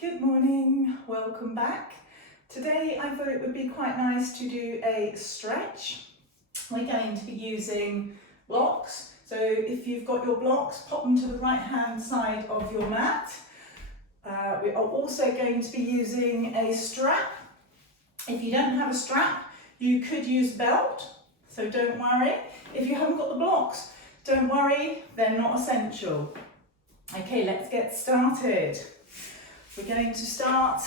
Good morning, welcome back. Today I thought it would be quite nice to do a stretch. We're going to be using blocks, so if you've got your blocks, pop them to the right hand side of your mat. We are also going to be using a strap. If you don't have a strap, you could use a belt, so don't worry. If you haven't got the blocks, don't worry, they're not essential. Okay, let's get started. We're going to start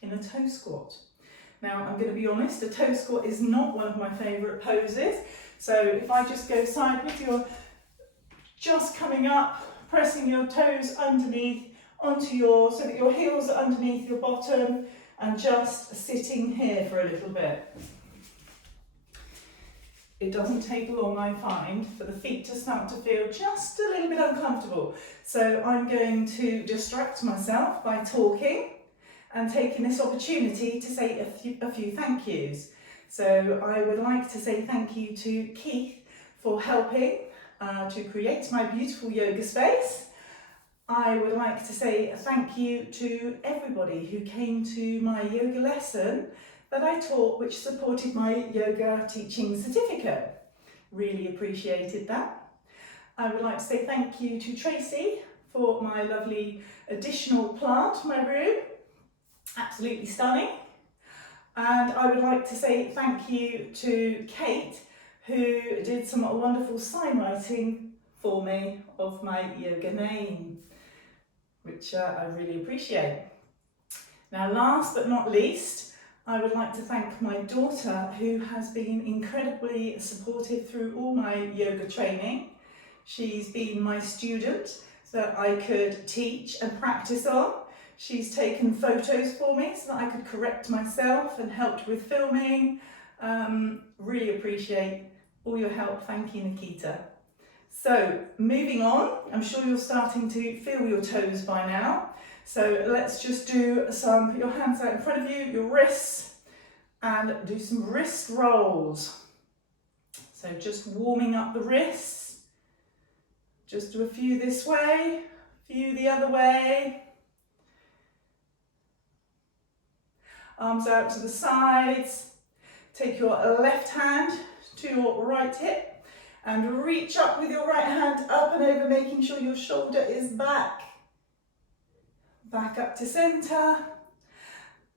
in a toe squat. Now, I'm going to be honest, a toe squat is not one of my favourite poses. So if I just go sideways, you're just coming up, pressing your toes underneath so that your heels are underneath your bottom, and just sitting here for a little bit. It doesn't take long, I find, for the feet to start to feel just a little bit uncomfortable. So I'm going to distract myself by talking and taking this opportunity to say a few thank yous. So I would like to say thank you to Keith for helping to create my beautiful yoga space. I would like to say thank you to everybody who came to my yoga lesson that I taught, which supported my yoga teaching certificate. Really appreciated that. I would like to say thank you to Tracy for my lovely additional plant to my room. Absolutely stunning. And I would like to say thank you to Kate, who did some wonderful sign writing for me of my yoga name, which I really appreciate. Now, last but not least, I would like to thank my daughter, who has been incredibly supportive through all my yoga training. She's been my student that I could teach and practice on. She's taken photos for me so that I could correct myself and helped with filming. Really appreciate all your help. Thank you, Nikita. So moving on, I'm sure you're starting to feel your toes by now. So let's just do put your hands out in front of you, your wrists, and do some wrist rolls. So just warming up the wrists. Just do a few this way, a few the other way. Arms out to the sides. Take your left hand to your right hip and reach up with your right hand up and over, making sure your shoulder is back. Back up to centre,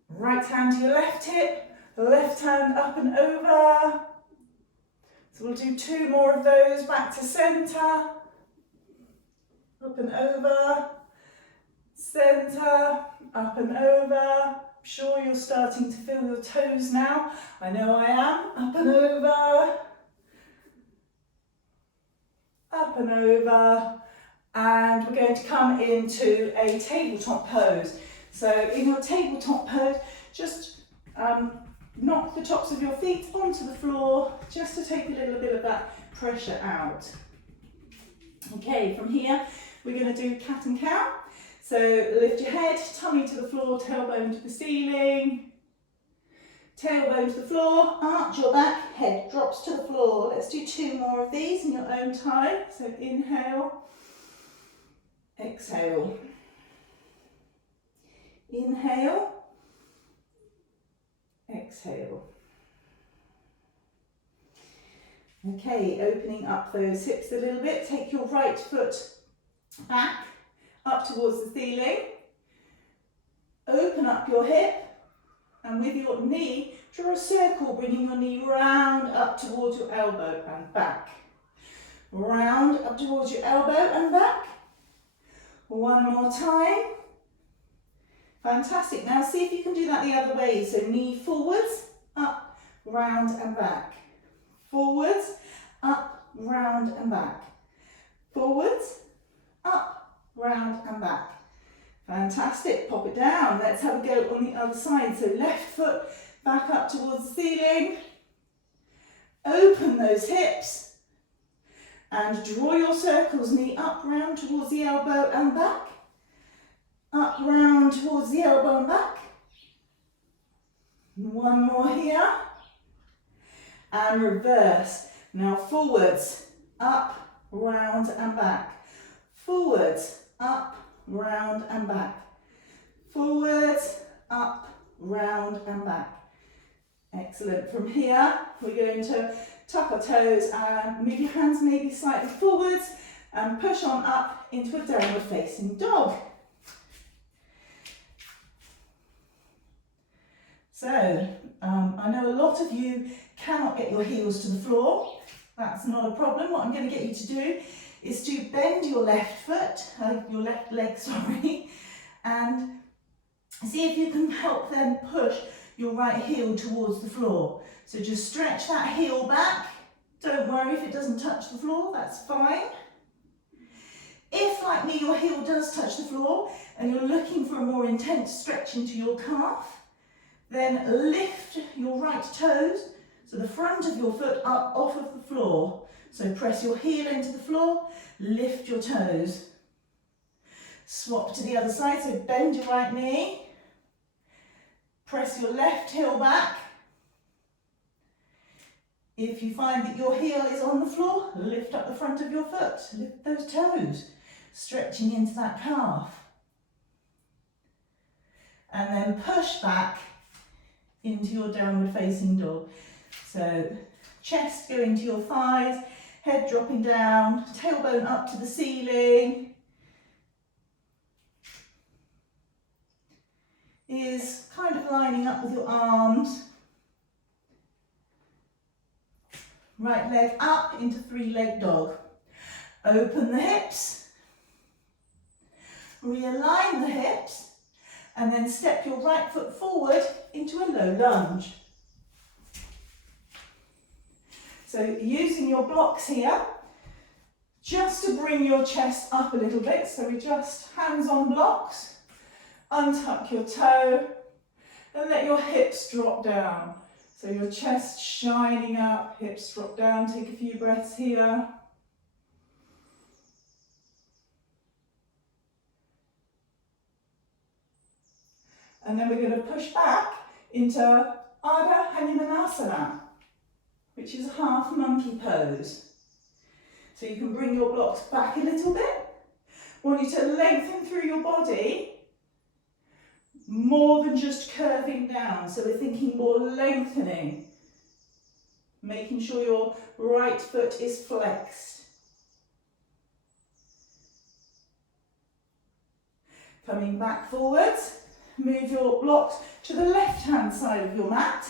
right hand to your left hip, left hand up and over. So we'll do two more of those, back to centre, up and over, centre, up and over. I'm sure you're starting to feel your toes now. I know I am. Up and over, up and over. And we're going to come into a tabletop pose. So in your tabletop pose, just knock the tops of your feet onto the floor, just to take a little bit of that pressure out. Okay, from here, we're going to do cat and cow. So lift your head, tummy to the floor, tailbone to the ceiling. Tailbone to the floor, arch your back, head drops to the floor. Let's do two more of these in your own time. So inhale. Exhale. Inhale. Exhale. Okay, opening up those hips a little bit. Take your right foot back, up towards the ceiling. Open up your hip, and with your knee, draw a circle, bringing your knee round up towards your elbow and back. Round up towards your elbow and back. One more time. Fantastic. Now see if you can do that the other way. So knee forwards, up, round and back. Forwards, up, round and back. Forwards, up, round and back. Fantastic. Pop it down. Let's have a go on the other side. So left foot back up towards the ceiling. Open those hips. And draw your circles, knee up, round towards the elbow and back. Up, round towards the elbow and back. One more here. And reverse. Now forwards, up, round and back. Forwards, up, round and back. Forwards, up, round and back. Excellent. From here, we're going to tuck our toes and move your hands maybe slightly forwards and push on up into a downward facing dog. So, I know a lot of you cannot get your heels to the floor. That's not a problem. What I'm going to get you to do is to bend your left foot, your left leg, sorry, and see if you can help them push your right heel towards the floor. So just stretch that heel back. Don't worry if it doesn't touch the floor, that's fine. If, like me, your heel does touch the floor and you're looking for a more intense stretch into your calf, then lift your right toes, so the front of your foot up off of the floor. So press your heel into the floor, lift your toes. Swap to the other side, so bend your right knee, press your left heel back. If you find that your heel is on the floor, lift up the front of your foot, lift those toes, stretching into that calf. And then push back into your downward facing dog. So chest going to your thighs, head dropping down, tailbone up to the ceiling. Ears kind of lining up with your arms. Right leg up into three-leg dog. Open the hips. Realign the hips. And then step your right foot forward into a low lunge. So using your blocks here, just to bring your chest up a little bit. So we just hands on blocks, untuck your toe, and let your hips drop down. So your chest shining up, hips drop down, take a few breaths here. And then we're going to push back into Ardha Hanumanasana, which is a half monkey pose. So you can bring your blocks back a little bit. I want you to lengthen through your body more than just curving down. So we're thinking more lengthening, making sure your right foot is flexed. Coming back forwards. Move your blocks to the left-hand side of your mat.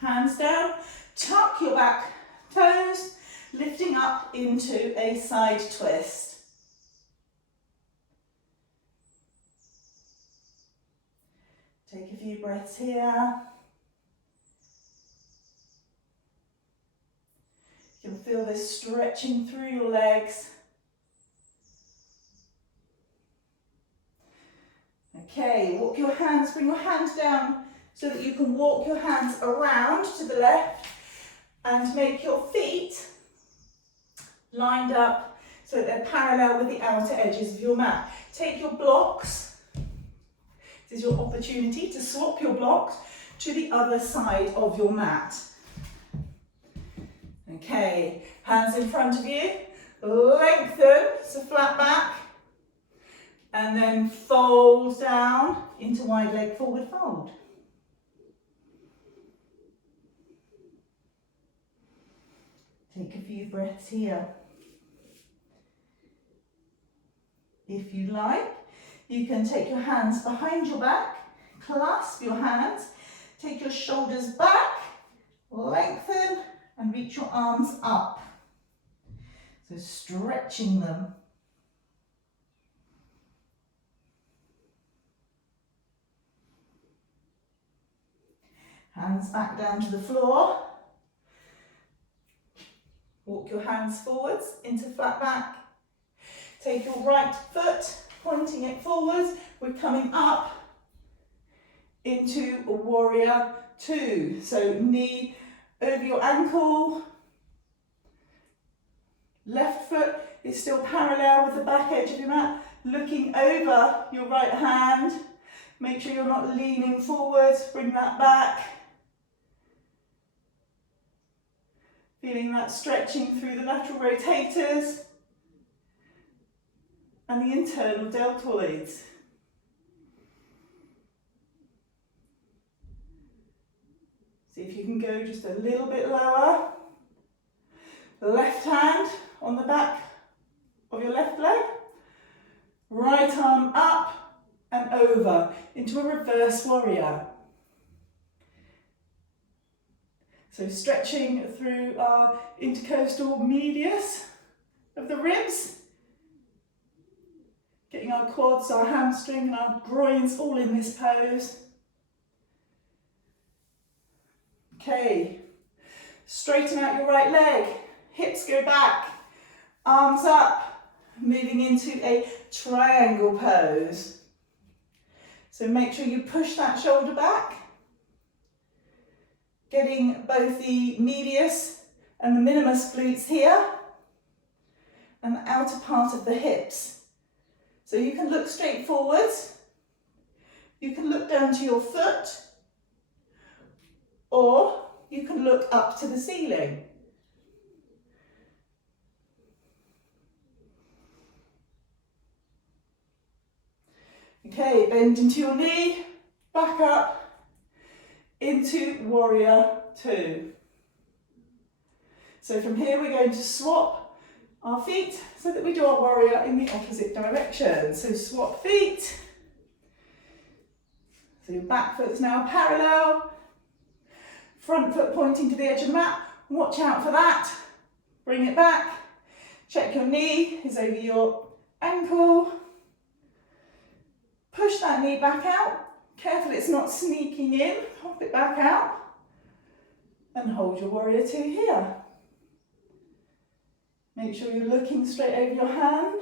Hands down, tuck your back toes, lifting up into a side twist. Take a few breaths here. You can feel this stretching through your legs. Okay, walk your hands, bring your hands down so that you can walk your hands around to the left and make your feet lined up so they're parallel with the outer edges of your mat. Take your blocks. This is your opportunity to swap your blocks to the other side of your mat. Okay, hands in front of you, lengthen, so flat back. And then fold down into wide leg forward fold. Take a few breaths here. If you like, you can take your hands behind your back, clasp your hands, take your shoulders back, lengthen and reach your arms up. So stretching them. Hands back down to the floor. Walk your hands forwards into flat back. Take your right foot, pointing it forwards. We're coming up into a warrior two. So knee over your ankle. Left foot is still parallel with the back edge of your mat. Looking over your right hand. Make sure you're not leaning forwards. Bring that back. Feeling that stretching through the lateral rotators. and the internal deltoids. See if you can go just a little bit lower. Left hand on the back of your left leg. Right arm up and over into a reverse warrior. So stretching through our intercostal medius of the ribs. Getting our quads, our hamstring and our groins all in this pose. Okay, straighten out your right leg, hips go back, arms up, moving into a triangle pose. So make sure you push that shoulder back, getting both the medius and the minimus glutes here, and the outer part of the hips. So you can look straight forwards, you can look down to your foot, or you can look up to the ceiling. Okay, bend into your knee, back up, into warrior two. So from here we're going to swap our feet so that we do our warrior in the opposite direction. So swap feet. So your back foot's now parallel. Front foot pointing to the edge of the mat, watch out for that. Bring it back, check your knee is over your ankle. Push that knee back out, careful it's not sneaking in, pop it back out. And hold your warrior two here. Make sure you're looking straight over your hand.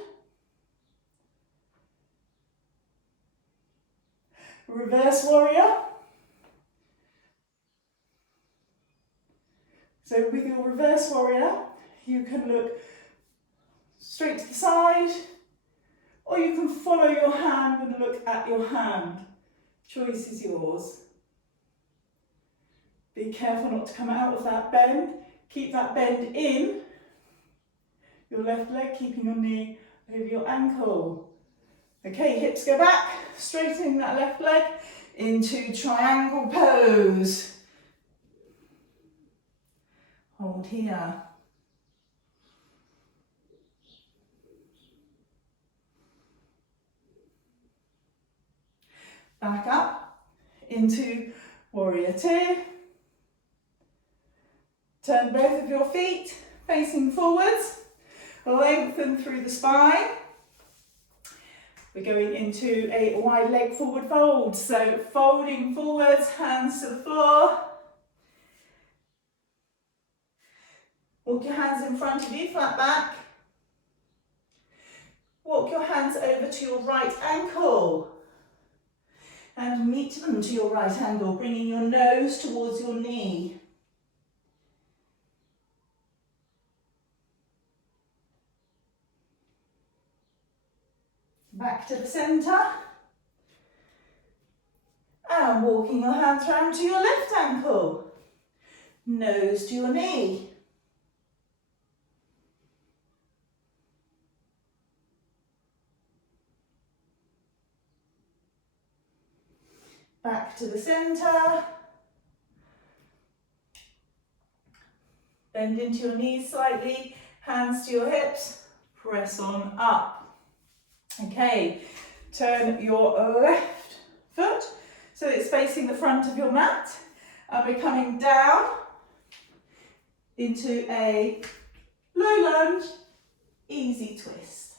Reverse warrior. So with your reverse warrior, you can look straight to the side, or you can follow your hand and look at your hand. Choice is yours. Be careful not to come out of that bend. Keep that bend in your left leg, keeping your knee over your ankle. Okay, hips go back, straightening that left leg into triangle pose. Hold here. Back up into warrior two. Turn both of your feet facing forwards. Lengthen through the spine. We're going into a wide leg forward fold. So folding forwards, hands to the floor. Walk your hands in front of you, flat back. Walk your hands over to your right ankle. And meet them to your right angle, bringing your nose towards your knee. Back to the centre. And walking your hands round to your left ankle. Nose to your knee. Back to the centre. Bend into your knees slightly, hands to your hips, press on up. Okay, turn your left foot so it's facing the front of your mat, and we're coming down into a low lunge, easy twist.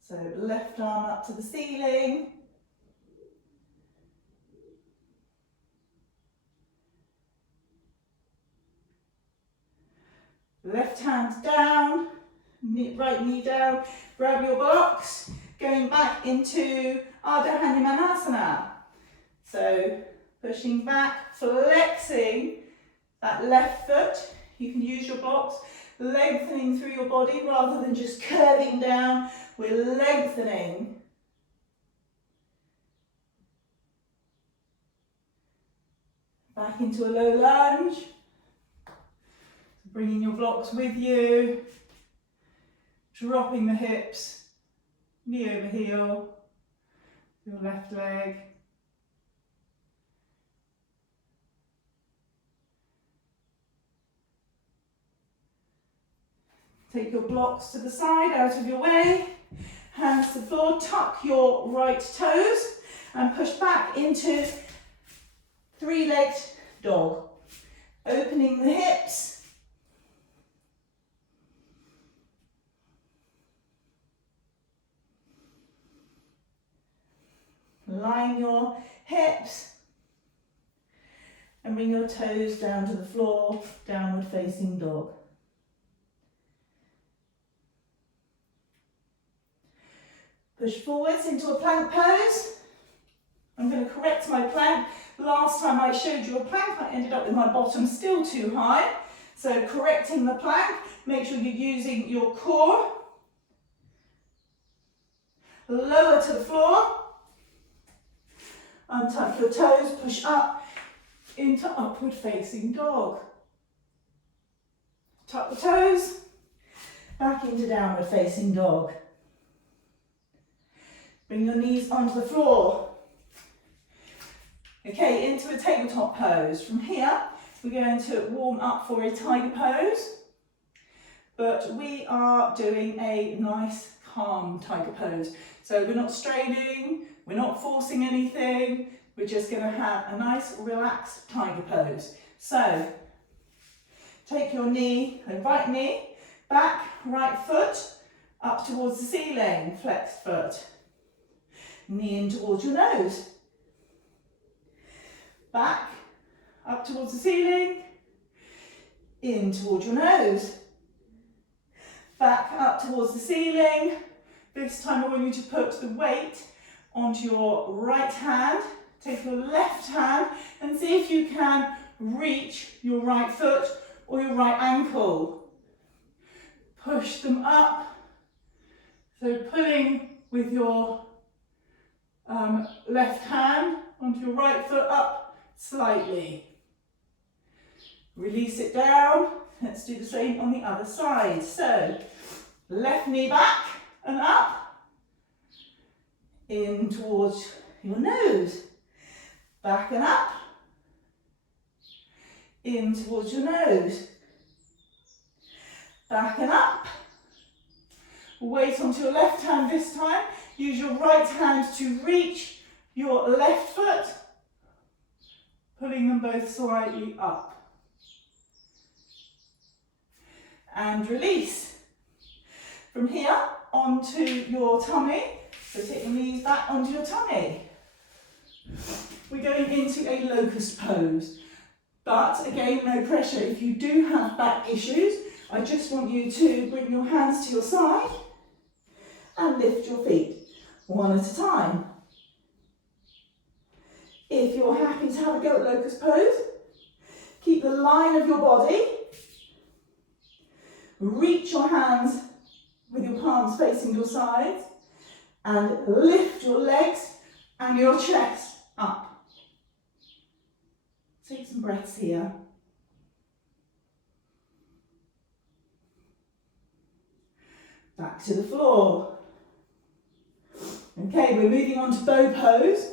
So left arm up to the ceiling. Left hand down, right knee down, grab your blocks, going back into Ardha Hanumanasana. So pushing back, flexing that left foot. You can use your blocks, lengthening through your body rather than just curving down. We're lengthening. Back into a low lunge. Bringing your blocks with you. dropping the hips, knee over heel, your left leg. Take your blocks to the side, out of your way, hands to the floor, tuck your right toes and push back into three-legged dog. Opening the hips. Line your hips and bring your toes down to the floor, downward facing dog. Push forwards into a plank pose. I'm going to correct my plank. Last time I showed you a plank, I ended up with my bottom still too high. So correcting the plank, make sure you're using your core. Lower to the floor. Untuck your toes, push up into upward facing dog. Tuck the toes, back into downward facing dog. Bring your knees onto the floor. Okay, into a tabletop pose. From here, we're going to warm up for a tiger pose, but we are doing a nice, calm tiger pose. So we're not straining, we're not forcing anything, we're just going to have a nice, relaxed tiger pose. So, take your knee, the right knee, back, right foot, up towards the ceiling, flexed foot. Knee in towards your nose. Back, up towards the ceiling, in towards your nose. Back up towards the ceiling. This time I want you to put the weight onto your right hand. Take your left hand and see if you can reach your right foot or your right ankle. Push them up. So pulling with your left hand onto your right foot up slightly. Release it down. Let's do the same on the other side. So, left knee back and up. In towards your nose. Back and up. In towards your nose. Back and up. Weight onto your left hand this time. Use your right hand to reach your left foot, pulling them both slightly up. And release. From here, onto your tummy. So take your knees back onto your tummy. We're going into a locust pose. But again, no pressure. If you do have back issues, I just want you to bring your hands to your side and lift your feet, one at a time. If you're happy to have a go at locust pose, keep the line of your body. Reach your hands with your palms facing your sides and lift your legs and your chest up. Take some breaths here. Back to the floor. Okay, we're moving on to bow pose.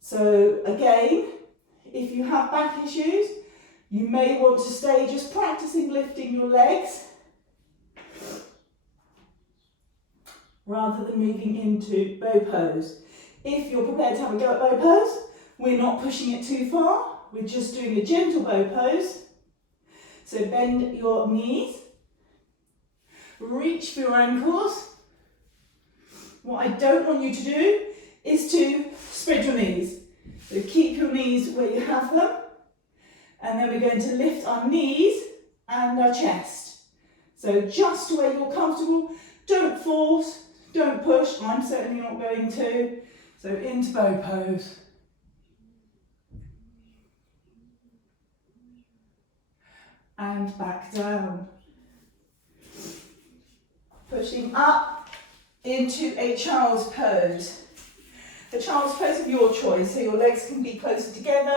So again, if you have back issues, you may want to stay just practicing lifting your legs rather than moving into bow pose. If you're prepared to have a go at bow pose, we're not pushing it too far. We're just doing a gentle bow pose. So bend your knees, reach for your ankles. What I don't want you to do is to spread your knees. So keep your knees where you have them. And then we're going to lift our knees and our chest. So just where you're comfortable. Don't force, don't push. I'm certainly not going to. So into bow pose. And back down. Pushing up into a child's pose. A child's pose of your choice, so your legs can be closer together.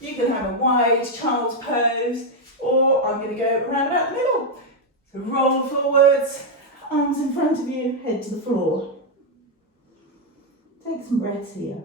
You can have a wide child's pose, or I'm going to go around about the middle. So roll forwards Arms in front of you, head to the floor. Take some breaths here.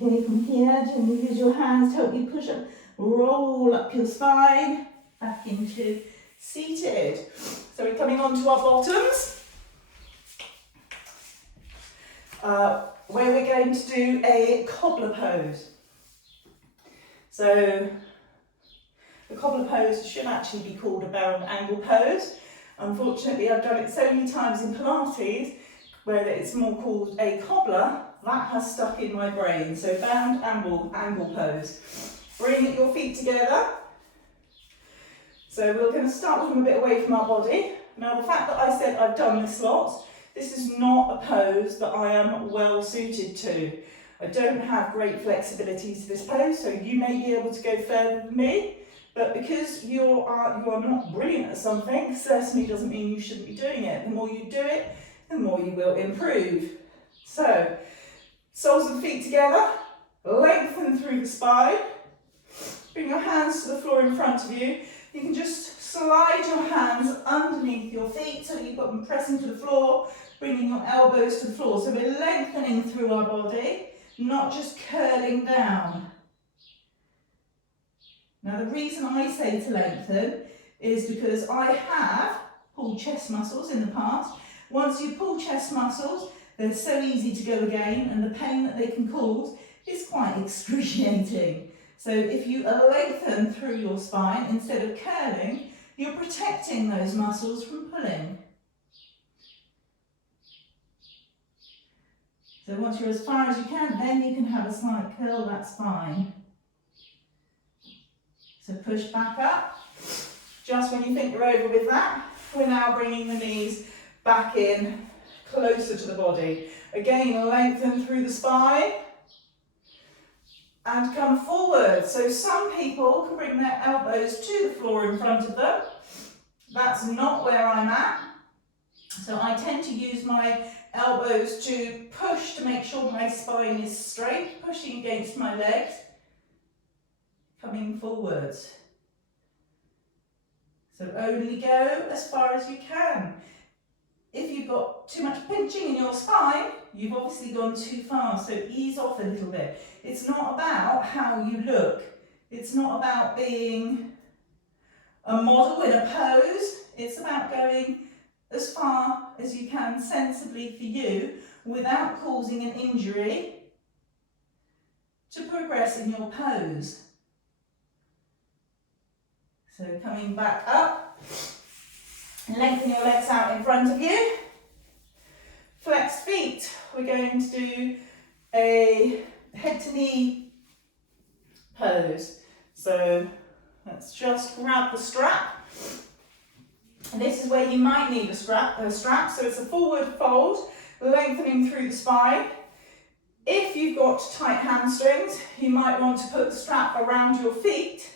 Okay, from here, gently use your hands to help you push up, roll up your spine, back into seated. So we're coming on to our bottoms, where we're going to do a cobbler pose. So the cobbler pose should actually be called a barrel angle pose. Unfortunately, I've done it so many times in Pilates, where it's more called a cobbler, that has stuck in my brain. So bound angle pose. Bring your feet together. So we're going to start from a bit away from our body. Now the fact that I said I've done this lot, this is not a pose that I am well suited to. I don't have great flexibility to this pose, so you may be able to go further than me, but because you are not brilliant at something, certainly doesn't mean you shouldn't be doing it. The more you do it, the more you will improve. So, soles of the feet together, lengthen through the spine, bring your hands to the floor in front of you. You can just slide your hands underneath your feet so that you've got them pressing to the floor, bringing your elbows to the floor. So we're lengthening through our body, not just curling down. Now the reason I say to lengthen is because I have pulled chest muscles in the past. Once you pull chest muscles, they're so easy to go again, and the pain that they can cause is quite excruciating. So if you lengthen through your spine instead of curling, you're protecting those muscles from pulling. So once you're as far as you can, then you can have a slight curl, that's fine. So push back up. Just when you think you're over with that, we're now bringing the knees back in, closer to the body. Again, lengthen through the spine and come forward. So some people can bring their elbows to the floor in front of them. That's not where I'm at. So I tend to use my elbows to push to make sure my spine is straight, pushing against my legs, coming forwards. So only go as far as you can. If you've got too much pinching in your spine, you've obviously gone too far, so ease off a little bit. It's not about how you look. It's not about being a model in a pose. It's about going as far as you can sensibly for you without causing an injury to progress in your pose. So coming back up, lengthen your legs out in front of you. Flex feet. We're going to do a head to knee pose. So let's just grab the strap. And this is where you might need a strap. So it's a forward fold, lengthening through the spine. If you've got tight hamstrings, you might want to put the strap around your feet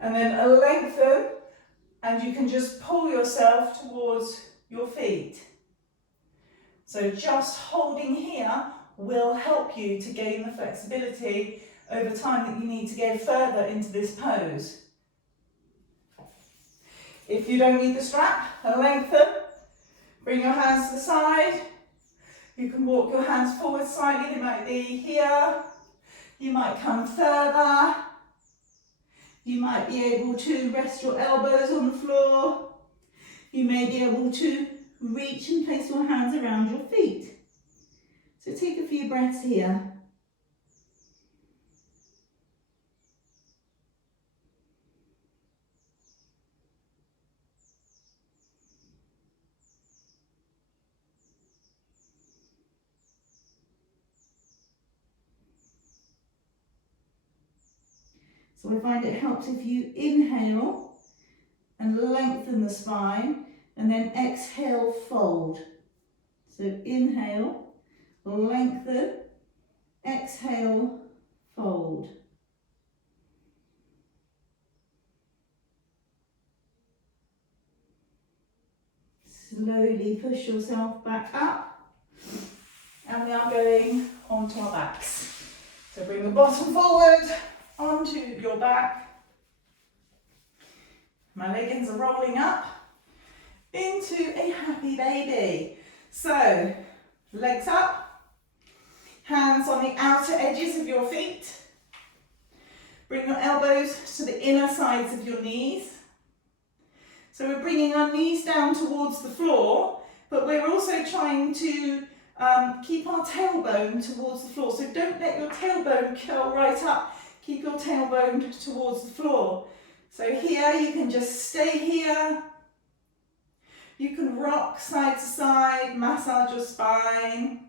and then lengthen, and you can just pull yourself towards your feet. So just holding here will help you to gain the flexibility over time that you need to go further into this pose. If you don't need the strap, lengthen, bring your hands to the side. You can walk your hands forward slightly, they might be here. You might come further. You might be able to rest your elbows on the floor. You may be able to reach and place your hands around your feet. So take a few breaths here. So I find it helps if you inhale and lengthen the spine, and then exhale, fold. So inhale, lengthen, exhale, fold. Slowly push yourself back up, and we are going onto our backs. So bring the bottom forward onto your back. My leggings are rolling up into a happy baby. So legs up, hands on the outer edges of your feet. Bring your elbows to the inner sides of your knees. So we're bringing our knees down towards the floor, but we're also trying to keep our tailbone towards the floor. So don't let your tailbone curl right up. Keep your tailbone towards the floor. So here you can just stay here. You can rock side to side, massage your spine.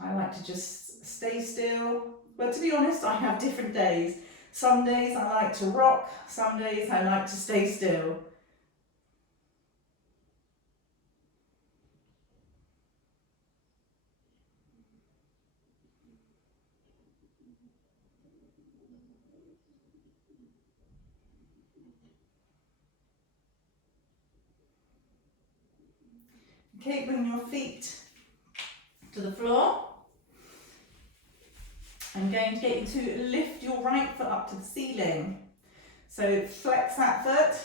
I like to just stay still. But to be honest, I have different days. Some days I like to rock, some days I like to stay still. Okay, bring your feet to the floor. I'm going to get you to lift your right foot up to the ceiling. So flex that foot.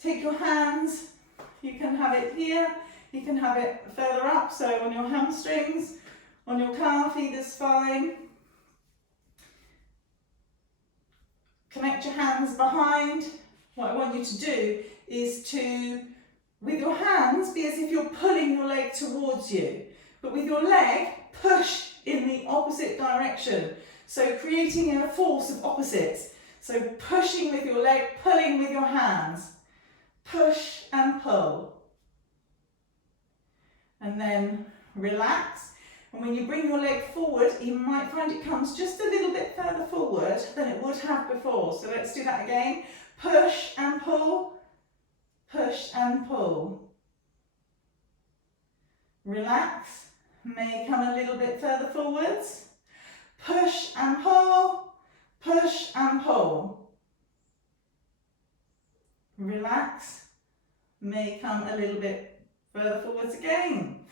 Take your hands, you can have it here, you can have it further up, so on your hamstrings, on your calf, either spine. Connect your hands behind. What I want you to do is to, with your hands, be as if you're pulling your leg towards you, but with your leg, push in the opposite direction. So creating a force of opposites. So pushing with your leg, pulling with your hands. Push and pull. And then relax. And when you bring your leg forward, you might find it comes just a little bit further forward than it would have before. So let's do that again. Push and pull. Push and pull. Relax. May come a little bit further forwards. Push and pull. Push and pull. Relax. May come a little bit further forwards again.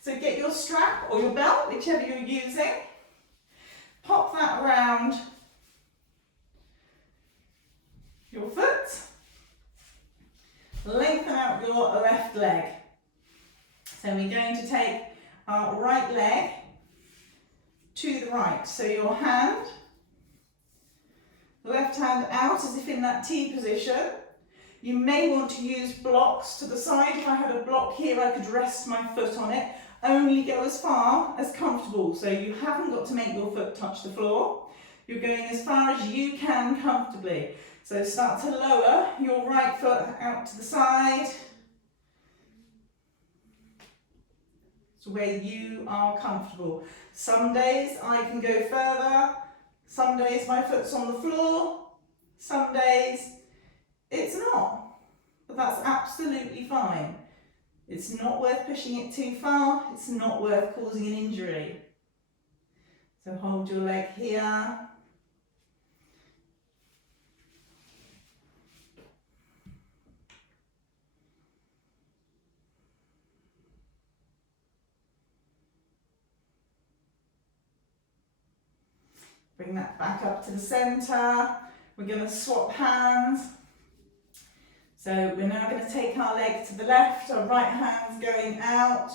So get your strap or your belt, whichever you're using. Pop that around your foot. Lengthen out your left leg. So we're going to take our right leg to the right. So your hand, left hand out as if in that T position. You may want to use blocks to the side. If I had a block here, I could rest my foot on it. Only go as far as comfortable. So you haven't got to make your foot touch the floor. You're going as far as you can comfortably. So start to lower your right foot out to the side. It's where you are comfortable. Some days I can go further. Some days my foot's on the floor. Some days it's not. But that's absolutely fine. It's not worth pushing it too far. It's not worth causing an injury. So hold your leg here. Bring that back up to the centre. We're going to swap hands. So we're now going to take our leg to the left, our right hand's going out.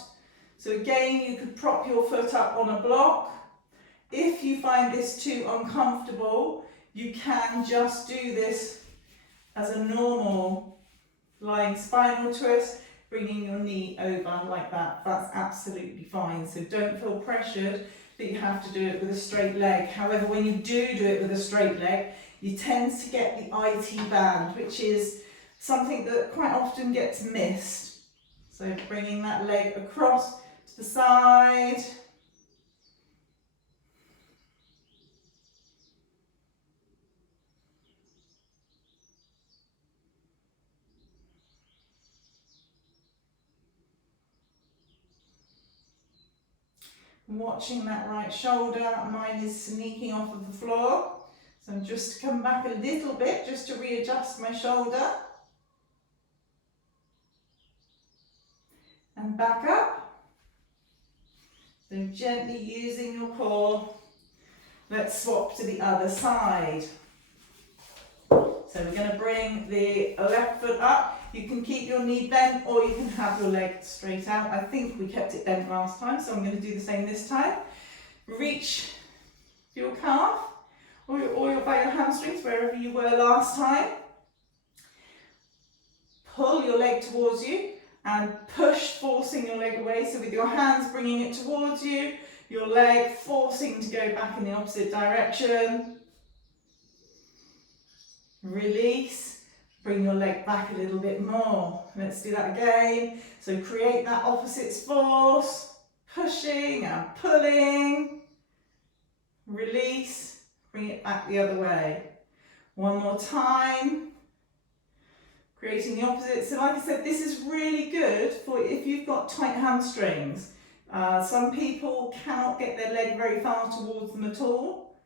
So again, you could prop your foot up on a block. If you find this too uncomfortable, you can just do this as a normal lying spinal twist, bringing your knee over like that. That's absolutely fine. So don't feel pressured that you have to do it with a straight leg. However, when you do it with a straight leg, you tend to get the IT band, which is something that quite often gets missed. So bringing that leg across to the side. Watching that right shoulder. Mine is sneaking off of the floor. So I'm just come back a little bit just to readjust my shoulder. And back up. So gently using your core. Let's swap to the other side. So we're going to bring the left foot up. You can keep your knee bent or you can have your leg straight out. I think we kept it bent last time, so I'm going to do the same this time. Reach for your calf or by your hamstrings, wherever you were last time. Pull your leg towards you and push, forcing your leg away. So with your hands bringing it towards you, your leg forcing to go back in the opposite direction. Release, bring your leg back a little bit more. Let's do that again. So create that opposite force, pushing and pulling. Release, bring it back the other way. One more time. Creating the opposite. So like I said, this is really good for if you've got tight hamstrings. Some people cannot get their leg very far towards them at all.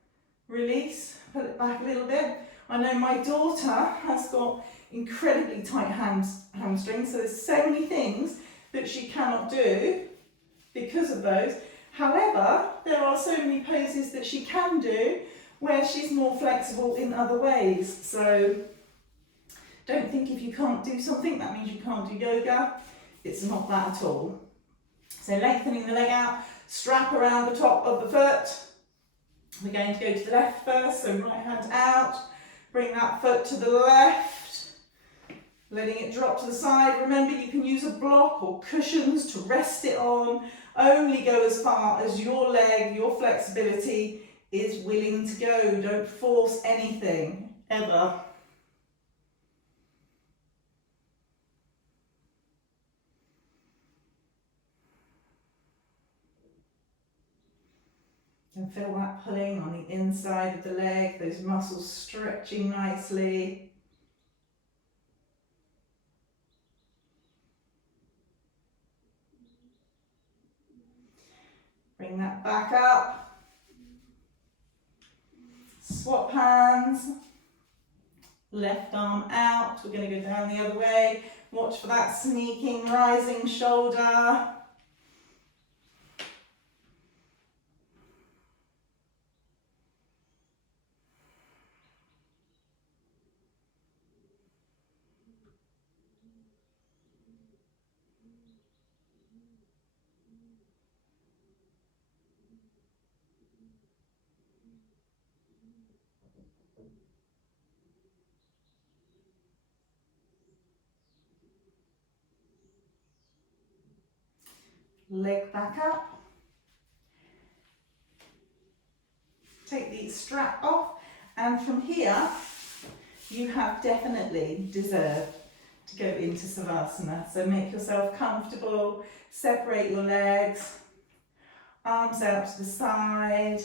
Release, pull it back a little bit. I know my daughter has got incredibly tight hamstrings, so there's so many things that she cannot do because of those. However, there are so many poses that she can do where she's more flexible in other ways. So don't think if you can't do something, that means you can't do yoga. It's not that at all. So lengthening the leg out, strap around the top of the foot. We're going to go to the left first, so right hand out. Bring that foot to the left, letting it drop to the side. Remember, you can use a block or cushions to rest it on. Only go as far as your leg, your flexibility is willing to go. Don't force anything, ever. And feel that pulling on the inside of the leg, those muscles stretching nicely. Bring that back up. Swap hands. Left arm out. We're going to go down the other way. Watch for that sneaking rising shoulder. Leg back up. Take the strap off, and from here you have definitely deserved to go into Savasana. So make yourself comfortable, separate your legs, arms out to the side,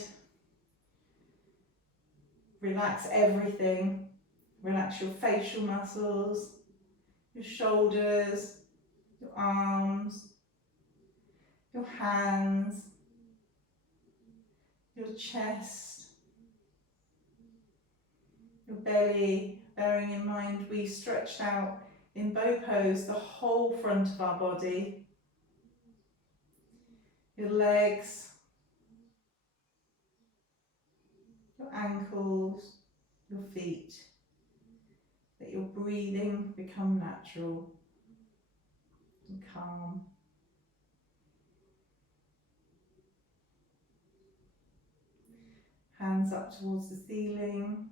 relax everything, relax your facial muscles, your shoulders, your arms, your hands, your chest, your belly, bearing in mind we stretched out in bow pose the whole front of our body, your legs, your ankles, your feet. Let your breathing become natural and calm. Hands up towards the ceiling.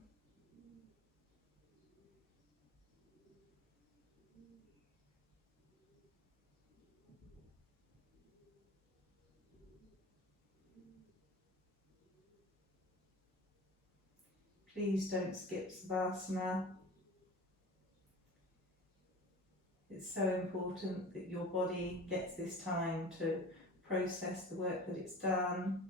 Please don't skip Savasana. It's so important that your body gets this time to process the work that it's done.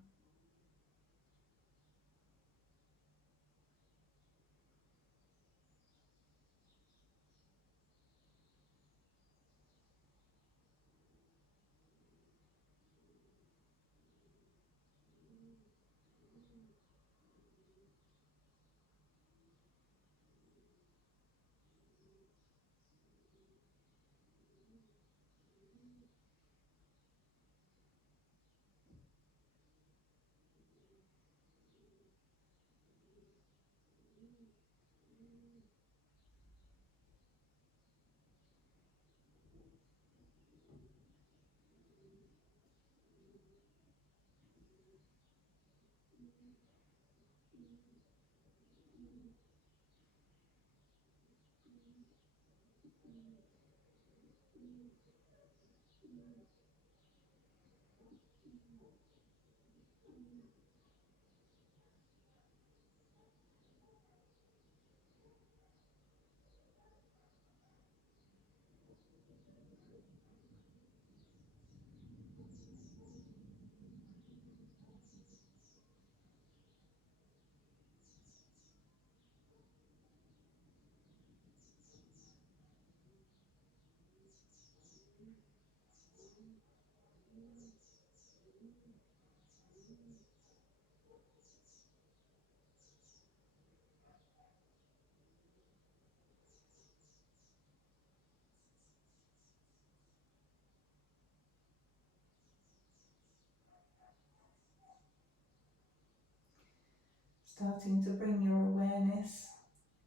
Starting to bring your awareness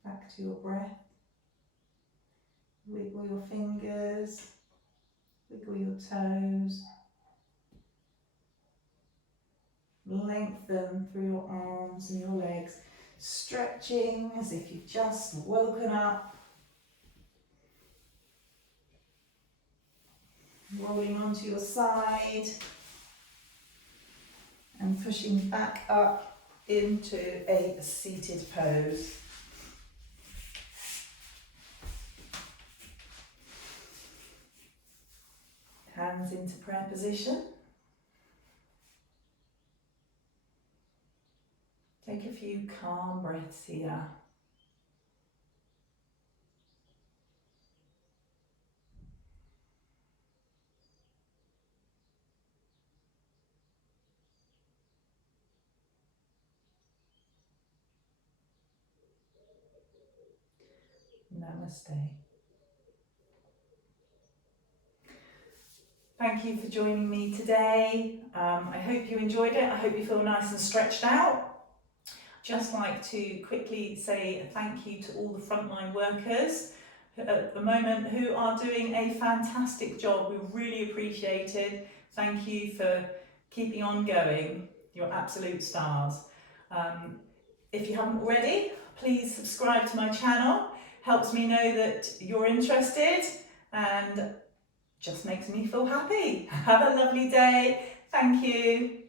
back to your breath. Wiggle your fingers, wiggle your toes. Lengthen through your arms and your legs, stretching as if you've just woken up. Rolling onto your side and pushing back up into a seated pose. Hands into prayer position. Take a few calm breaths here. Namaste. Thank you for joining me today. I hope you enjoyed it. I hope you feel nice and stretched out. Just like to quickly say thank you to all the frontline workers at the moment who are doing a fantastic job. We really appreciate it. Thank you for keeping on going. You're absolute stars. If you haven't already, please subscribe to my channel. Helps me know that you're interested and just makes me feel happy. Have a lovely day. Thank you.